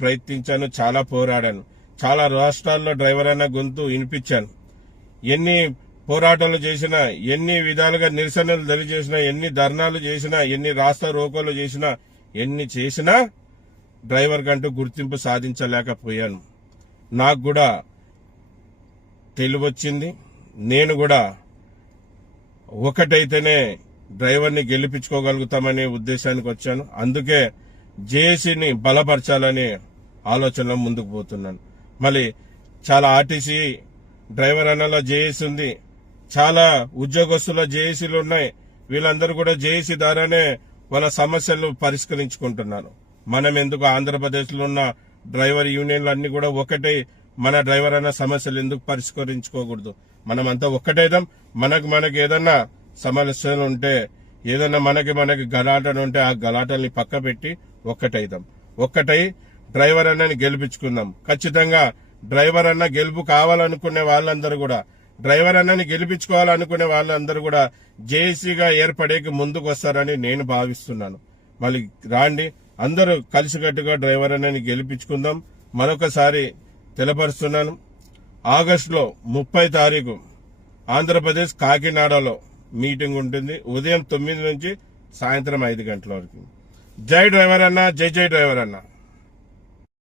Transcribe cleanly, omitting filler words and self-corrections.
ప్రయత్నించాను, చాలా పోరాడాను, చాలా రాష్ట్రాల్లో డ్రైవర్ అన్న గొంతు వినిపించాను. ఎన్ని పోరాటాలు చేసినా, ఎన్ని విధాలుగా నిరసనలు తెలియజేసినా, ఎన్ని ధర్నాలు చేసినా, ఎన్ని రాస్తా రోకోలు చేసినా, ఎన్ని చేసినా డ్రైవర్ కంటూ గుర్తింపు సాధించలేకపోయాను. నాకు కూడా తెలివొచ్చింది. నేను కూడా ఒకటైతేనే డ్రైవర్ని గెలిపించుకోగలుగుతామనే ఉద్దేశానికి వచ్చాను. అందుకే జేఏసీని బలపరచాలనే ఆలోచనలో ముందుకు పోతున్నాను. మళ్ళీ చాలా ఆర్టీసీ డ్రైవర్ అన్నలో జేఏసీ ఉంది, చాలా ఉద్యోగస్తుల జేఏసీలు ఉన్నాయి. వీళ్ళందరూ కూడా జేఏసీ ద్వారానే వాళ్ళ సమస్యలు పరిష్కరించుకుంటున్నారు. మనం ఎందుకు ఆంధ్రప్రదేశ్లో ఉన్న డ్రైవర్ యూనియన్లు అన్ని కూడా ఒకటే, మన డ్రైవర్ అన్న సమస్యలు ఎందుకు పరిష్కరించుకోకూడదు? మనమంతా ఒక్కటైదాం. మనకి ఏదన్నా సమస్యలు ఉంటే, ఏదన్నా మనకి గలాటలు ఉంటే ఆ గలాటల్ని పక్క పెట్టి ఒక్కటైదాం. ఒక్కటై డ్రైవర్ అన్నని గెలిపించుకుందాం. ఖచ్చితంగా డ్రైవర్ అన్న గెలుపు కావాలనుకునే వాళ్ళందరూ కూడా, డ్రైవర్ అన్నని గెలిపించుకోవాలనుకునే వాళ్ళందరూ కూడా జేఏసీగా ఏర్పడేకి ముందుకు వస్తారని నేను భావిస్తున్నాను. మళ్ళీ రాండి, అందరూ కలిసికట్టుగా డ్రైవర్ అన్నని గెలిపించుకుందాం. మరొకసారి తెలపరుస్తున్నాను, ఆగస్టులో 30 తారీఖు ఆంధ్రప్రదేశ్ కాకినాడలో మీటింగ్ ఉంటుంది. ఉదయం 9 నుంచి సాయంత్రం 5 గంటల వరకు. జై డ్రైవర్ అన్న, జై జై డ్రైవర్ అన్న.